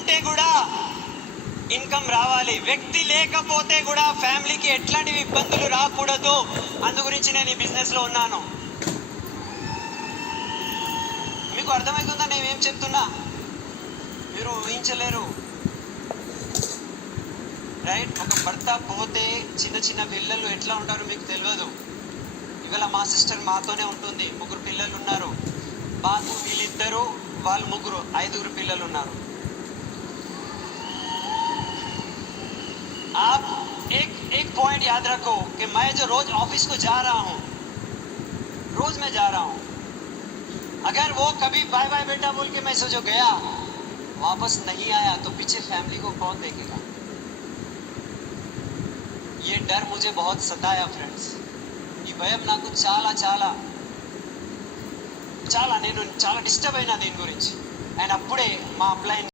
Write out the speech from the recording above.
ఉంటే కూడా ఇన్కమ్ రావాలి, వ్యక్తి లేకపోతే కూడా ఫ్యామిలీకి ఎట్లాంటి ఇబ్బందులు రాకూడదు. అందు గురించి నేను ఈ బిజినెస్ లో ఉన్నాను. మీకు అర్థమవుతుందా నేనేం చెప్తున్నా? మీరు ఊహించలేరు, రైట్? ఒక భర్త పోతే చిన్న చిన్న పిల్లలు ఎట్లా ఉంటారు మీకు తెలియదు. ఇవాళ మా సిస్టర్ మాతోనే ఉంటుంది, 3 పిల్లలు ఉన్నారు. మాకు వీళ్ళిద్దరు, వాళ్ళు 3, 5 పిల్లలు ఉన్నారు. आप एक पॉइंट याद रखो कि मैं जो रोज ऑफिस को जा रहा हूँ, रोज मैं जा रहा हूँ, अगर वो कभी बाय बाय बेटा बोल के मैं जो गया वापस नहीं आया तो पीछे फैमिली को कौन देखेगा? ये डर मुझे बहुत सताया फ्रेंड्स. ఈ భయం నాకు చాలా చాలా చాలా నేను చాలా డిస్టర్బ్ అయినా దీని గురించి. అండ్ అప్పుడే మా అప్లైన్